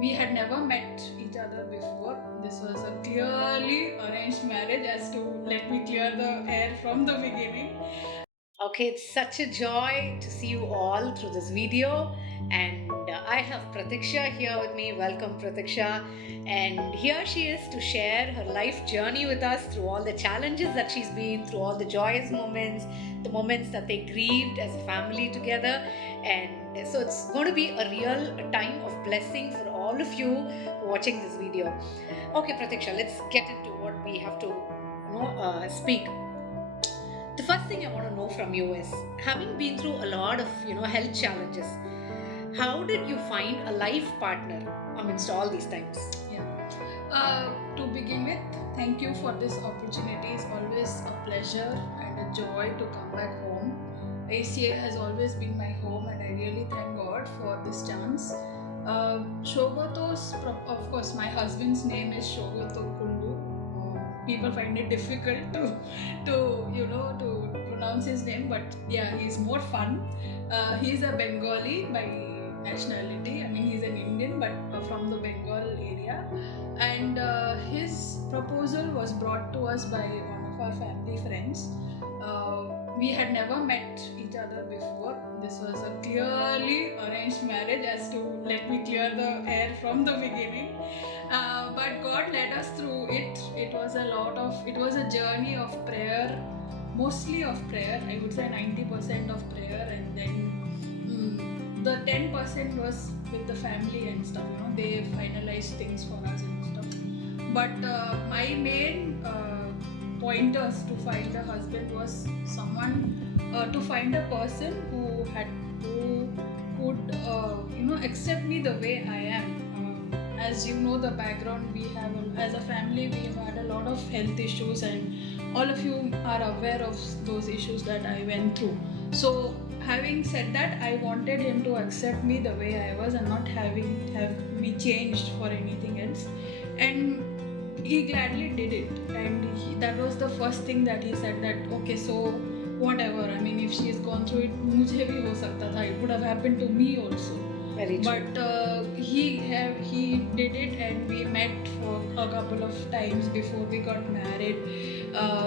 we had never met each other before. This was a clearly arranged marriage, as to let me clear the air from the beginning. Okay, it's such a joy to see you all through this video. And I have Pratikshya here with me. Welcome, Pratikshya. And here she is to share her life journey with us through all the challenges that she's been through, all the joyous moments, the moments that they grieved as a family together. And so it's going to be a real time of blessing for all of you watching this video. Okay, Pratiksha, let's get into what we have to speak. The first thing I want to know from you is, having been through a lot of health challenges, how did you find a life partner amidst all these times? Yeah. To begin with, thank you for this opportunity. It's always a pleasure and a joy to come back home. ACA has always been my home, and I really thank God for this chance. Shogoto's, of course, my husband's name is Shogoto Kundu. People find it difficult to pronounce his name, but yeah, he's more fun. He's a Bengali by nationality. I mean, he's an Indian, but from the Bengal area. And his proposal was brought to us by one of our family friends. We had never met each other before. This was a clearly arranged marriage, as to let me clear the air from the beginning. But God led us through it. It was a journey of prayer, mostly of prayer. I would say 90% of prayer, and then the 10% was with the family and stuff. They finalized things for us and stuff. But my main pointers to find a husband was to find a person who could accept me the way I am. As you know, the background we have as a family, we've had a lot of health issues, and all of you are aware of those issues that I went through. So, having said that, I wanted him to accept me the way I was and not have me changed for anything else. And he gladly did it, and that was the first thing that he said, that okay, so whatever, I mean, if she has gone through it, mujhe bhi ho sakta tha, it would have happened to me also. Very true. But he did it, and we met for a couple of times before we got married.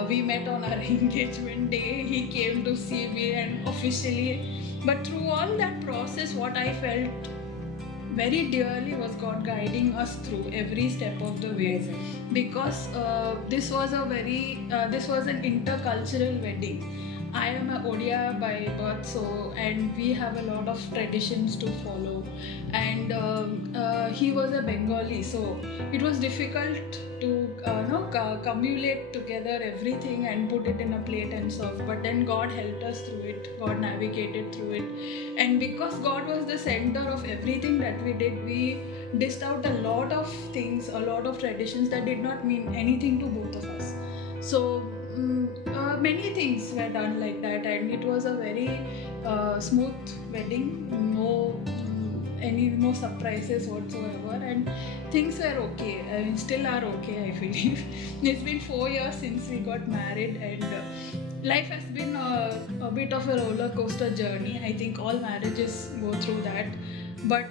We met on our engagement day. He came to see me, and officially. But through all that process, what I felt very dearly was God guiding us through every step of the way. Amazing. Because this was an intercultural wedding. I am a Odia by birth, and we have a lot of traditions to follow. And he was a Bengali, so it was difficult to cumulate together everything and put it in a plate and serve. But then God helped us through it. God navigated through it, and because God was the center of everything that we did, we dished out a lot of things, a lot of traditions that did not mean anything to both of us. So many things were done like that, and it was a very smooth wedding. No surprises whatsoever, and things were okay. I mean, still are okay, I believe. It's been 4 years since we got married, and life has been a bit of a roller coaster journey. I think all marriages go through that, but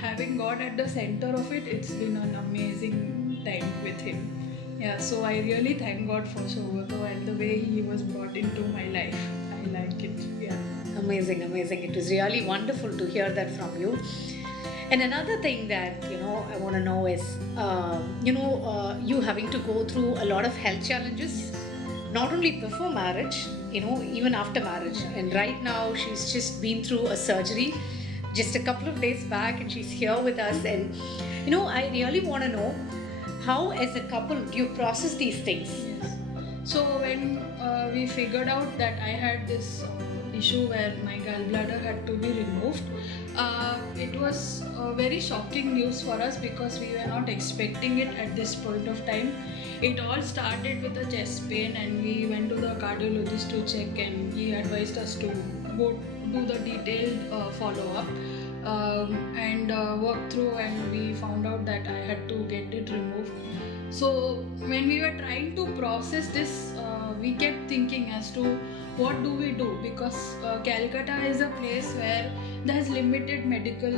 having God at the center of it, it's been an amazing time with him. Yeah, so I really thank God for Shogoto and the way he was brought into my life. I like it. Yeah. Amazing, amazing. It was really wonderful to hear that from you. And another thing that I want to know is, you having to go through a lot of health challenges, not only before marriage, even after marriage. And right now, she's just been through a surgery just a couple of days back, and she's here with us. And I really want to know, how, as a couple, do you process these things? Yes. So when we figured out that I had this issue where my gallbladder had to be removed, it was very shocking news for us, because we were not expecting it at this point of time. It all started with a chest pain, and we went to the cardiologist to check, and he advised us to go do the detailed follow-up. And worked through, and we found out that I had to get it removed. So when we were trying to process this, we kept thinking as to what do we do, because Calcutta is a place where there's limited medical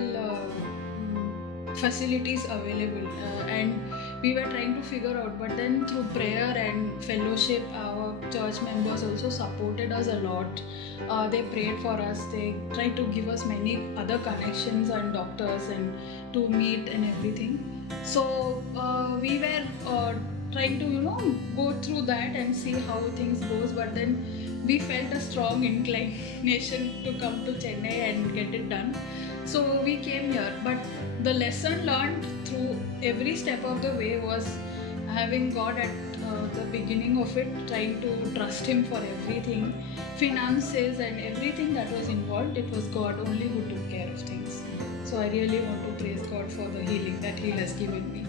facilities available, and we were trying to figure out, but then through prayer and fellowship, our church members also supported us a lot. They prayed for us, they tried to give us many other connections and doctors and to meet and everything. So we were trying to go through that and see how things goes, but then we felt a strong inclination to come to Chennai and get it done. So we came here, but the lesson learned through every step of the way was having God at the beginning of it, trying to trust Him for everything, finances and everything that was involved. It was God only who took care of things. So I really want to praise God for the healing that He has given me.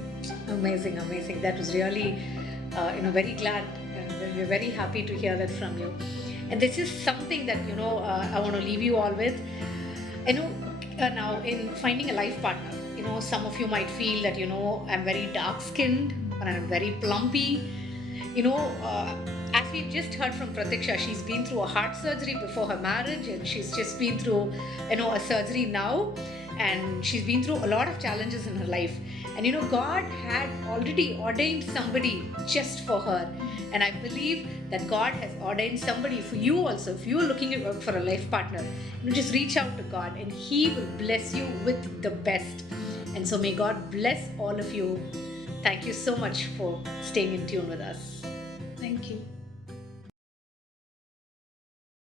Amazing, amazing. That was really, very glad, and we're very happy to hear that from you. And this is something that, I want to leave you all with. You know, now in finding a life partner, some of you might feel that, I'm very dark skinned or I'm very plumpy. As we've just heard from Pratiksha, she's been through a heart surgery before her marriage, and she's just been through, a surgery now, and she's been through a lot of challenges in her life. And God had already ordained somebody just for her. And I believe that God has ordained somebody for you also. If you're looking for a life partner, just reach out to God and He will bless you with the best. And so may God bless all of you. Thank you so much for staying in tune with us. Thank you.